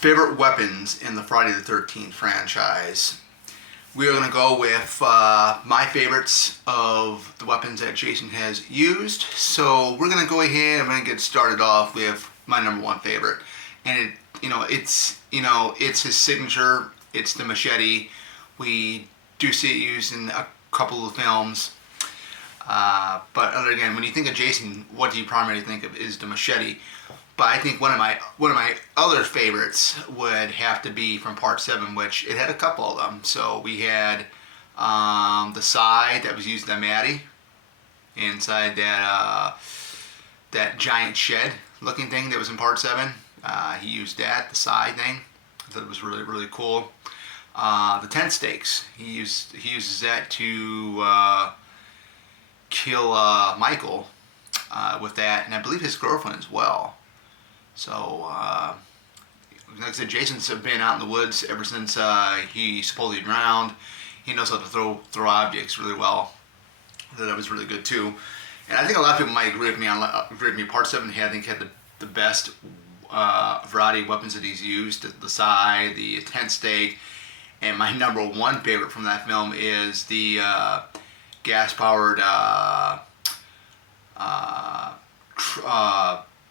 favorite weapons in the Friday the 13th franchise. We are going to go with my favorites of the weapons that Jason has used. So we're going to go ahead. I'm going to get started off with my number one favorite, and it's his signature. It's the machete. We do see it used in a couple of films. But again, when you think of Jason, what do you primarily think of is the machete. But I think one of my other favorites would have to be from Part 7, which it had a couple of them. So we had the scythe that was used by Maddie inside that giant shed looking thing that was in Part 7. He used that, the scythe thing. I thought it was really, really cool. The tent stakes. He uses that to kill Michael with that, and I believe his girlfriend as well. So, like I said, Jason's been out in the woods ever since he supposedly drowned. He knows how to throw objects really well. That was really good too. And I think a lot of people might agree with me. Part 7 had the best variety of weapons that he's used: the scythe, the tent stake, and my number one favorite from that film is the gas-powered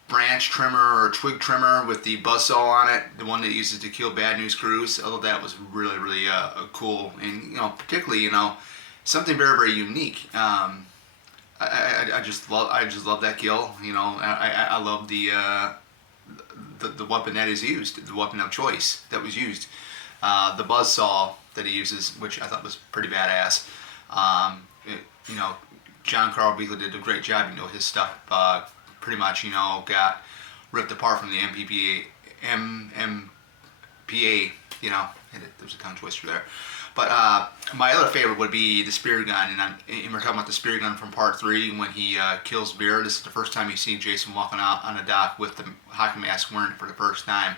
branch trimmer or twig trimmer with the buzzsaw on it, the one that uses to kill Bad News Cruz. I thought that was really, really cool, and particularly something very, very unique. I just love that kill. I love the weapon that is used, the weapon of choice that was used, the buzzsaw that he uses, which I thought was pretty badass. John Carl Biegler did a great job. His stuff pretty much got ripped apart from the MPA. There's a tongue twister there. But my other favorite would be the spear gun, and we're talking about the spear gun from Part 3 when he kills Vera. This is the first time you see Jason walking out on a dock with the hockey mask wearing it for the first time.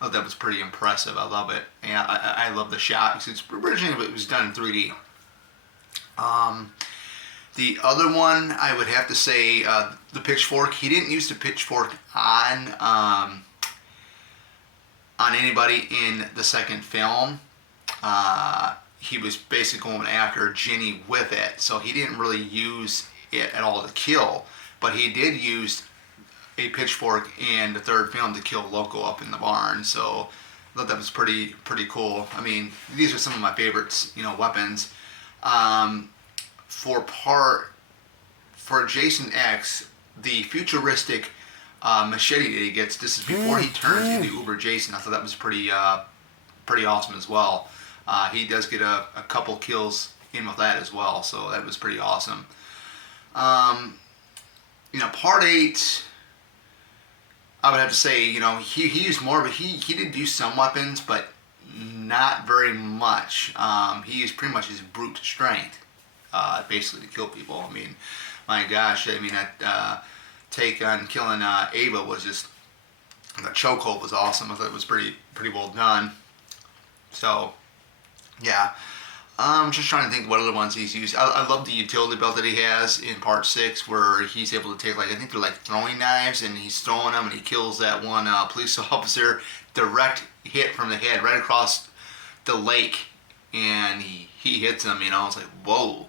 I thought that was pretty impressive. I love it, and I love the shot because it's originally it was done in 3D. The other one I would have to say the pitchfork. He didn't use the pitchfork on anybody in the second film. He was basically going after Ginny with it, so he didn't really use it at all to kill. But he did use a pitchfork in the third film to kill Loco up in the barn. So I thought that was pretty cool. I mean, these are some of my favorites, weapons. For Jason X, the futuristic machete that he gets, this is before he turns into Uber Jason. I thought that was pretty awesome as well. He does get a couple kills in with that as well, so that was pretty awesome. Part 8, I would have to say, he used more, but he did use some weapons, but not very much. He used pretty much his brute strength, basically to kill people. I mean, my gosh, that take on killing Ava was just, the chokehold was awesome. I thought it was pretty well done. So, yeah. I'm just trying to think what other ones he's used. I love the utility belt that he has in Part 6 where he's able to take, I think they're throwing knives, and he's throwing them and he kills that one police officer. Direct hit from the head right across the lake, and he hits him, It's like, whoa.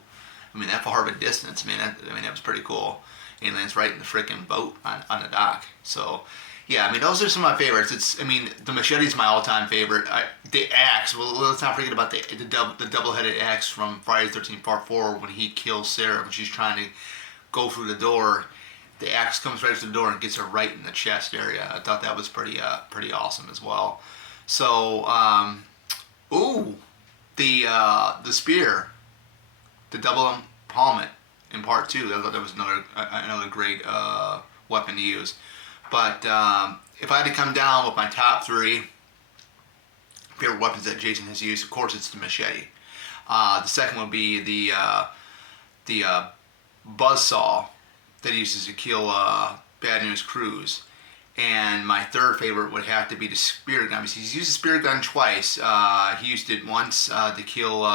That far of a distance, that was pretty cool. And lands right in the freaking boat on the dock. So, yeah, those are some of my favorites. The machete is my all-time favorite. The axe. Well, let's not forget about the double-headed axe from Friday the 13th Part 4 when he kills Sarah when she's trying to go through the door. The axe comes right through the door and gets her right in the chest area. I thought that was pretty awesome as well. So, the spear, the double palmet in Part 2. I thought that was another great weapon to use. But if I had to come down with my top 3 favorite weapons that Jason has used, of course it's the machete. The second would be the buzzsaw that he uses to kill Bad News Cruz. And my third favorite would have to be the spear gun. He's used the spear gun twice. He used it once to kill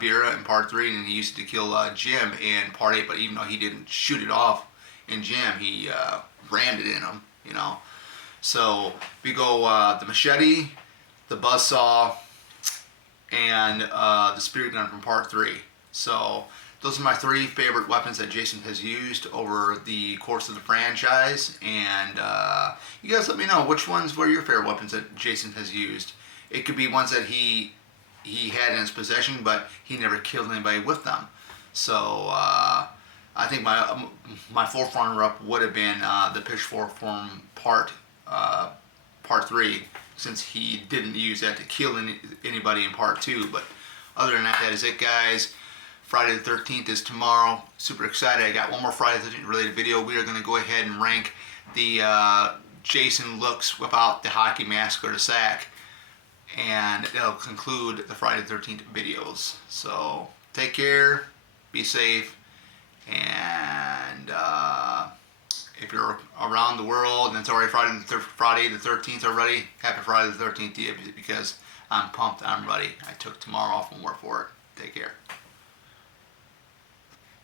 Vera in Part 3, and then he used it to kill Jim in Part 8. But even though he didn't shoot it off in Jim, he rammed it in him, So we go the machete, the buzzsaw, and the spear gun from part 3. So those are my 3 favorite weapons that Jason has used over the course of the franchise. And you guys let me know which ones were your favorite weapons that Jason has used. It could be ones that he had in his possession, but he never killed anybody with them. So I think my fourth runner-up would have been the Pitchfork from part 3, since he didn't use that to kill anybody in part 2. But other than that, that is it, guys. Friday the 13th is tomorrow. Super excited. I got one more Friday the 13th related video. We are going to go ahead and rank the Jason looks without the hockey mask or the sack. And that'll conclude the Friday the 13th videos. So take care, be safe, and if you're around the world and it's already Friday the 13th already, happy Friday the 13th to you, because I'm pumped, I'm ready. I took tomorrow off from work for it. Take care.